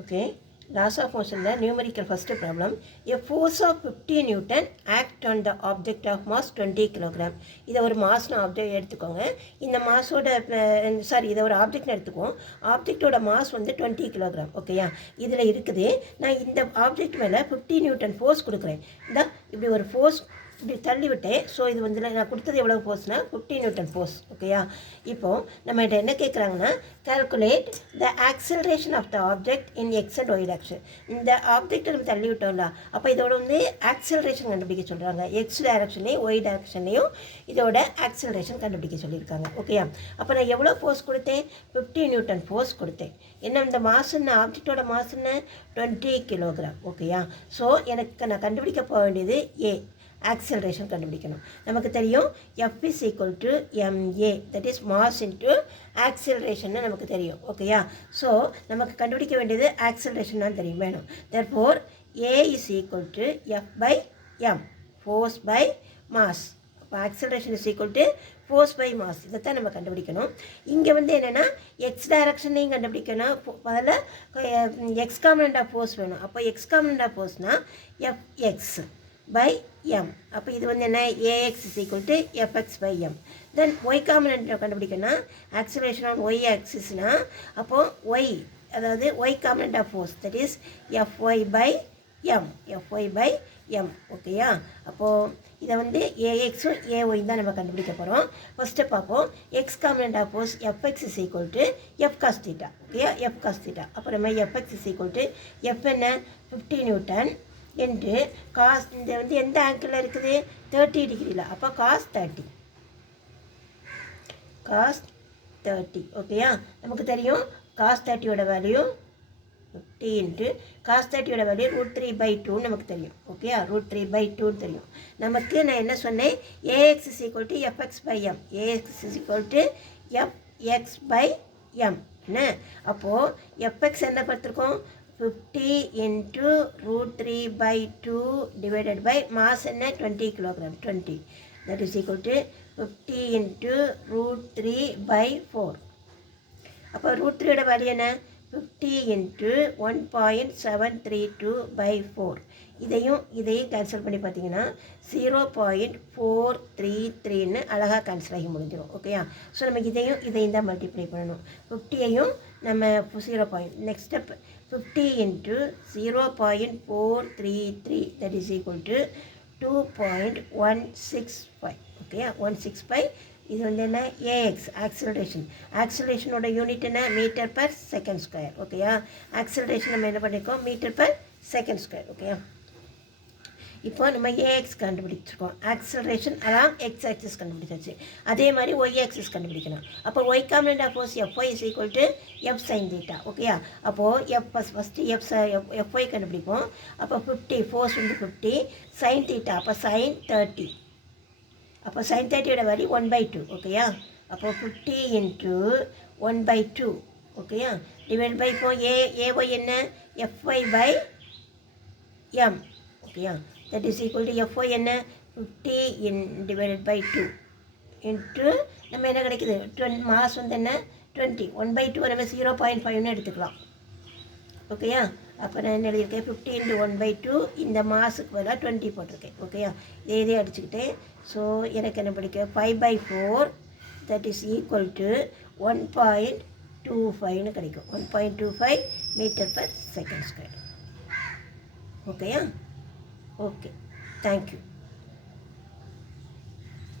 Okay, laws of motion numerical first problem. A force of 50 Newton act on the object of mass 20 kilogram. இதை ஒரு மாஸ்னு object எடுத்துக்கோங்க. இந்த மாஸோட இதை ஒரு ஆப்ஜெக்ட்னு எடுத்துக்குவோம். ஆப்ஜெக்டோட மாஸ் வந்து 20 கிலோகிராம். ஓகேயா, இதில் இருக்குது. நான் இந்த ஆப்ஜெக்ட் மேலே 50 நியூட்டன் ஃபோர்ஸ் கொடுக்குறேன். இந்த இப்படி ஒரு ஃபோர்ஸ் இப்படி தள்ளி விட்டேன். ஸோ இது வந்து நான் கொடுத்தது எவ்வளோ ஃபோர்ஸ்னா 50 நியூட்டன் ஃபோர்ஸ். ஓகேயா, இப்போது நம்மகிட்ட என்ன கேட்குறாங்கன்னா, calculate the acceleration of the object in X and Y direction. இந்த ஆப்ஜெக்டை நம்ம தள்ளி விட்டோம்ல, அப்போ இதோட வந்து ஆக்சலரேஷன் கண்டுபிடிக்க சொல்கிறாங்க. எக்ஸ் டைரக்ஷன்லையும் ஒய் டைரக்ஷன்லையும் இதோட ஆக்சலரேஷன் கண்டுபிடிக்க சொல்லியிருக்காங்க. ஓகேயா, அப்போ நான் எவ்வளோ ஃபோர்ஸ் கொடுத்தேன்? 50 நியூட்டன் ஃபோர்ஸ் கொடுத்தேன். என்ன இந்த மாசுன்னு ஆப்ஜெக்டோட மாசுன்னு 20 கிலோகிராம். ஓகேயா, ஸோ எனக்கு நான் கண்டுபிடிக்க போக வேண்டியது ஏ, ஆக்சலரேஷன் கண்டுபிடிக்கணும். நமக்கு தெரியும் F is equal to ma, that is mass into acceleration நமக்கு தெரியும். ஓகேயா, ஸோ நமக்கு கண்டுபிடிக்க வேண்டியது ஆக்சலரேஷன் தான் தெரியும் வேணும். therefore A is equal to F by m, force by mass. அப்போ acceleration is equal to force by mass. இதைத்தான் நம்ம கண்டுபிடிக்கணும். இங்கே வந்து என்னென்னா எக்ஸ் டைரக்ஷனையும் கண்டுபிடிக்கணும். அதில் எக்ஸ் காம்பனண்ட் ஆஃப் ஃபோர்ஸ் வேணும். அப்போ எக்ஸ் காம்பனண்ட் ஆஃப் ஃபோர்ஸ்னால் Fx by m. அப்போ இது வந்து என்ன, ax is equal to fx by m. Then y component கண்டுபிடிக்கணும். ஆக்சலரேஷன் ஆன் y ஆக்சிஸ்னா அப்போது y, அதாவது y component of force, that is fy by m, fy by m. ஓகேயா, அப்போது இதை வந்து ஏஎக்ஸும் ஏஒய் தான் நம்ம கண்டுபிடிக்க போகிறோம். ஃபஸ்ட்டு பார்ப்போம். X component of force FX is equal to F cos theta. ஓகேயா, எஃப் காஸ் தீட்டா. அப்போ நம்ம FX is equal to F என்ன 50 நியூட்டன் என்று காஸ், இந்த வந்து எந்த ஆங்கிளில் இருக்குது, 30 டிகிரியில். அப்போ காஸ் 30, காஸ் 30. ஓகேயா, நமக்கு தெரியும் காஸ் 30யோட வேல்யூ 50 இன்ட்டு காஸ் 30யோட வேல்யூ √3/2 நமக்கு தெரியும். ஓகேயா, √3/2 தெரியும் நமக்கு. நான் என்ன சொன்னேன், AX is equal to FX by M, AX is equal to FX by M. என்ன அப்போது எஃப்எக்ஸ் என்ன பார்த்துருக்கோம், 50 into √3/2 divided by mass என்ன 20 kilogram, 20, that is equal to 50 into √3/4. அப்போ √3 வேல்யூ என்ன, 50 into 1.732/4. இதையும் கேன்சல் பண்ணி பார்த்தீங்கன்னா 0.433ன்னு அழகாக கேன்சல் ஆகி முடிஞ்சிடும். ஓகேயா, ஸோ நம்ம இதையும் தான் மல்டிப்ளை பண்ணணும். 50யையும் நம்ம 0. Next step 50 into 0.433, that is equal to 2.165. ஓகேயா, 165. இது வந்து என்ன, ஏஎக்ஸ் ஆக்சலரேஷன். ஆக்சலரேஷனோட யூனிட் என்ன, மீட்டர் பர் செகண்ட் ஸ்கொயர். ஓகேயா, ஆக்சலரேஷன் நம்ம என்ன பண்ணியிருக்கோம், மீட்டர் பர் செகண்ட் ஸ்கொயர். ஓகேயா, இப்போ நம்ம ஏஎக்ஸ் கண்டுபிடிச்சிருக்கோம். ஆக்சலரேஷன் அலாம் எக்ஸ் ஆக்சிஸ் கண்டுபிடிச்சாச்சு. அதே மாதிரி ஒய் ஆக்சிஸ் கண்டுபிடிக்கணும். அப்போ Y component of force FY is equal to F sine theta. ஓகேயா, அப்போது ஃபஸ்ட்டு எஃப்ஒய் கண்டுபிடிப்போம். அப்போ 50 ஃபோர்ஸ் வந்து 50 சைன் தீட்டா, அப்போ சைன் 30. அப்போ சைன் 30யோட வேல்யூ 1/2. ஓகேயா, அப்போது 50 into 1/2. ஓகேயா, டிவைட் பை இப்போ ஏஒய் என்ன, எஃப்ஒய் பை எம். ஓகேயா, that is equal to fy என்ன 50 divided by 2 into நம்ம என்ன கிடைக்குது, மாஸ் வந்து என்ன 20, 1/2 நம்ம 0.5ன்னு எடுத்துக்கலாம். ஓகேயா, அப்போ நான் என்ன எழுதியிருக்கேன், 50 into 1/2, இந்த மாஸுக்கு பதிலாக 20 போட்டிருக்கேன். ஓகேயா, இதே அடிச்சுக்கிட்டேன். ஸோ எனக்கு என்ன படிக்க 5/4, that is equal to 1.25ன்னு கிடைக்கும். 1.25 மீட்டர் பர் செகண்ட் ஸ்கொயர். ஓகேயா, okay, thank you.